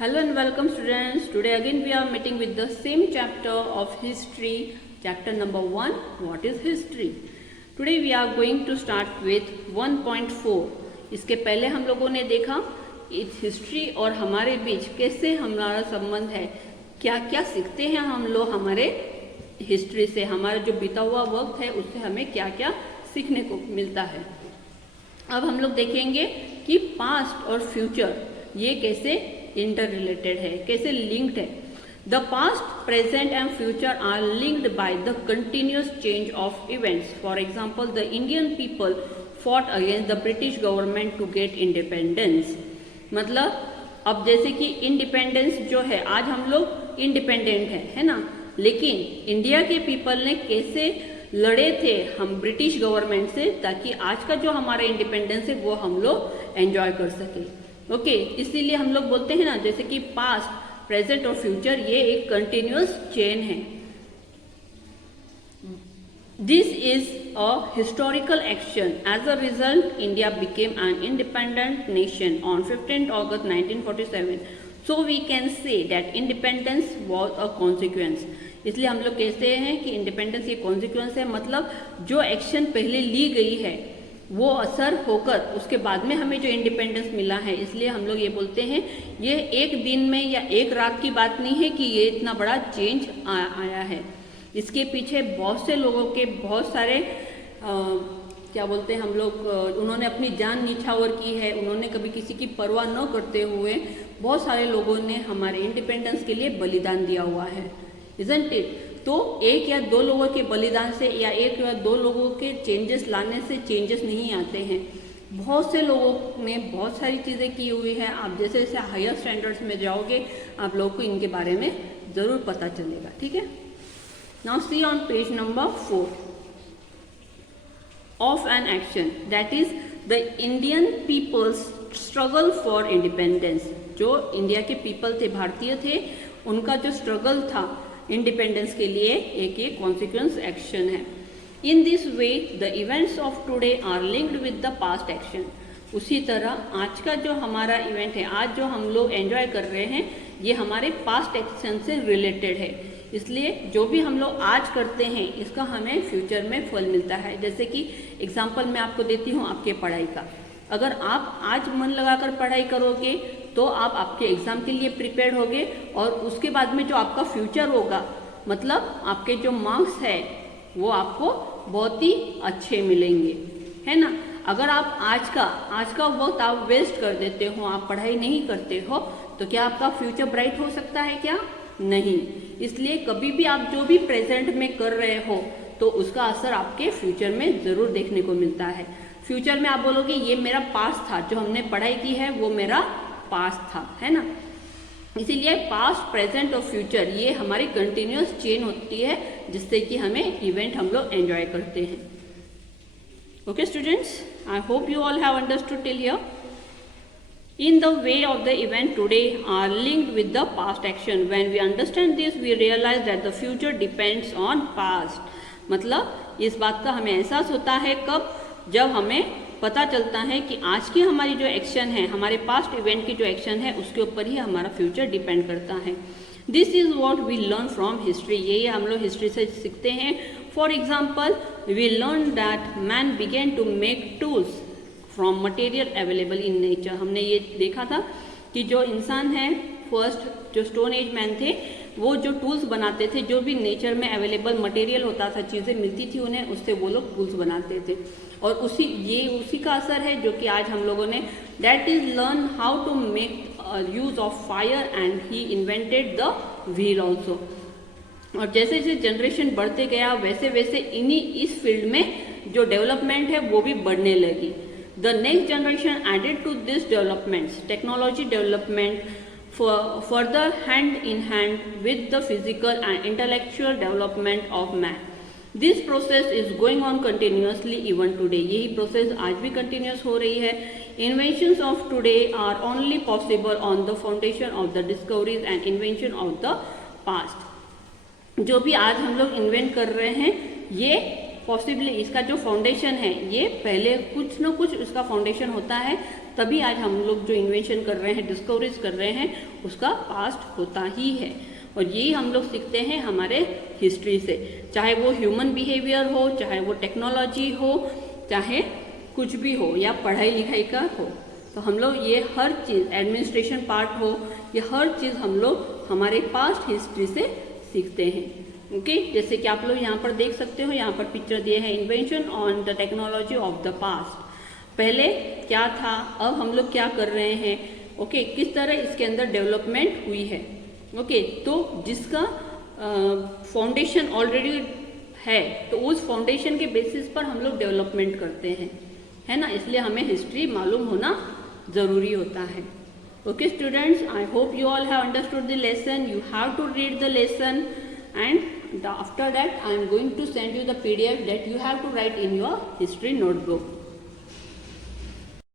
Hello and welcome students. Today again we are meeting with the same chapter of history, chapter number 1, what is history. Today we are going to start with 1.4. इसके पहले हम लोगों ने देखा इस history और हमारे बीच कैसे हमारा संबंध है, क्या क्या सीखते हैं हम लोग हमारे हिस्ट्री से, हमारा जो बीता हुआ वक्त है उससे हमें क्या क्या सीखने को मिलता है। अब हम लोग देखेंगे कि पास्ट और फ्यूचर ये कैसे इंटर रिलेटेड है, कैसे लिंक्ड है। The past, present and future are linked by the continuous change of events. For example, the Indian people fought against the British government to get independence. मतलब अब जैसे कि इंडिपेंडेंस जो है, आज हम लोग इंडिपेंडेंट है ना, लेकिन इंडिया के पीपल ने कैसे लड़े थे हम ब्रिटिश गवर्नमेंट से, ताकि आज का जो हमारा इंडिपेंडेंस है वो हम लोग एंजॉय कर सके। ओके, इसीलिए हम लोग बोलते हैं ना, जैसे कि पास्ट, प्रेजेंट और फ्यूचर ये एक कंटिन्यूअस चेन है। This is a historical action. As a result India became an independent nation on 15 August 1947। So we can say that independence was a consequence. इसलिए हम लोग कहते हैं कि इंडिपेंडेंस ये कॉन्सिक्वेंस है, मतलब जो एक्शन पहले ली गई है वो असर होकर उसके बाद में हमें जो इंडिपेंडेंस मिला है। इसलिए हम लोग ये बोलते हैं ये एक दिन में या एक रात की बात नहीं है कि ये इतना बड़ा चेंज आया है। इसके पीछे बहुत से लोगों के बहुत सारे क्या बोलते हैं हम लोग, उन्होंने अपनी जान निछावर की है, उन्होंने कभी किसी की परवाह न करते हुए बहुत सारे लोगों ने हमारे इंडिपेंडेंस के लिए बलिदान दिया हुआ है, इज़न्ट इट। तो एक या दो लोगों के बलिदान से या एक या दो लोगों के चेंजेस लाने से चेंजेस नहीं आते हैं। बहुत से लोगों ने बहुत सारी चीज़ें की हुई है। आप जैसे जैसे हायर स्टैंडर्ड्स में जाओगे आप लोगों को इनके बारे में ज़रूर पता चलेगा, ठीक है। Now see on page number 4 of an action, that is the Indian people's struggle for independence. जो इंडिया के पीपल थे, भारतीय थे, उनका जो स्ट्रगल था इंडिपेंडेंस के लिए एक ये कॉन्सिक्वेंस एक्शन है। In this way the events of today are linked with the past action. उसी तरह आज का जो हमारा इवेंट है, आज जो हम लोग एंजॉय कर रहे हैं, ये हमारे पास्ट एक्शन से रिलेटेड है। इसलिए जो भी हम लोग आज करते हैं इसका हमें फ्यूचर में फल मिलता है। जैसे कि एग्जाम्पल मैं आपको देती हूँ आपके पढ़ाई का। अगर आप आज मन लगाकर पढ़ाई करोगे तो आप आपके एग्ज़ाम के लिए प्रिपेयर होगे, और उसके बाद में जो आपका फ्यूचर होगा, मतलब आपके जो मार्क्स है वो आपको बहुत ही अच्छे मिलेंगे, है ना। अगर आप आज का वक्त आप वेस्ट कर देते हो, आप पढ़ाई नहीं करते हो, तो क्या आपका फ्यूचर ब्राइट हो सकता है? क्या नहीं। इसलिए कभी भी आप जो भी प्रेजेंट में कर रहे हो तो उसका असर आपके फ्यूचर में ज़रूर देखने को मिलता है। फ्यूचर में आप बोलोगे ये मेरा पास्ट था, जो हमने पढ़ाई की है वो मेरा पास्ट था, है ना। इसीलिए पास्ट, प्रेजेंट और फ्यूचर ये हमारी कंटिन्यूअस चेन होती है, जिससे कि हमें इवेंट हम लोग एंजॉय करते हैं। Okay students, I hope you all have understood till here. In the way of the event today are linked with the past action. When we understand this, we realize that the future depends on past. मतलब इस बात का हमें एहसास होता है कब, जब हमें पता चलता है कि आज की हमारी जो एक्शन है, हमारे पास्ट इवेंट की जो एक्शन है, उसके ऊपर ही हमारा फ्यूचर डिपेंड करता है। This is what we learn from history. ये हम लोग हिस्ट्री से सीखते हैं। For example, we learn that man began to make tools from material available in nature. हमने ये देखा था कि जो इंसान है, फर्स्ट जो स्टोन एज मैन थे, वो जो टूल्स बनाते थे, जो भी नेचर में अवेलेबल मटेरियल होता था, चीज़ें मिलती थी उन्हें, उससे वो लोग टूल्स बनाते थे। और उसी का असर है जो कि आज हम लोगों ने, that is learn how to make use of fire and he invented the wheel also. और जैसे जैसे जनरेशन बढ़ते गया वैसे वैसे इस फील्ड में जो डेवलपमेंट है वो भी बढ़ने लगी। The next generation added to this developments, technology development further hand in hand with the physical and intellectual development of man. This process is going on continuously even today. यही process आज भी continuous हो रही है। Inventions of today are only possible on the foundation of the discoveries and invention of the past. जो भी आज हम लोग इन्वेंट कर रहे हैं, ये पॉसिबली इसका जो फाउंडेशन है, ये पहले कुछ न कुछ इसका फाउंडेशन होता है, तभी आज हम लोग जो इन्वेंशन कर रहे हैं, डिस्कवरीज कर रहे हैं, उसका पास्ट होता ही है। और यही हम लोग सीखते हैं हमारे हिस्ट्री से, चाहे वो ह्यूमन बिहेवियर हो, चाहे वो टेक्नोलॉजी हो, चाहे कुछ भी हो, या पढ़ाई लिखाई का हो। तो हम लोग ये हर चीज़, एडमिनिस्ट्रेशन पार्ट हो, ये हर चीज़ हम लोग हमारे पास्ट हिस्ट्री से सीखते हैं। ओके, जैसे कि आप लोग यहाँ पर देख सकते हो, यहाँ पर पिक्चर दिए हैं, invention on the technology of the past. पहले क्या था, अब हम लोग क्या कर रहे हैं, ओके, किस तरह इसके अंदर डेवलपमेंट हुई है। ओके, तो जिसका फाउंडेशन ऑलरेडी है, तो उस फाउंडेशन के बेसिस पर हम लोग डेवलपमेंट करते हैं, है ना। इसलिए हमें हिस्ट्री मालूम होना ज़रूरी होता है। Okay students, I hope you all have understood the lesson. You have to read the lesson, and after that I am going to send you the PDF that you have to write in your history notebook.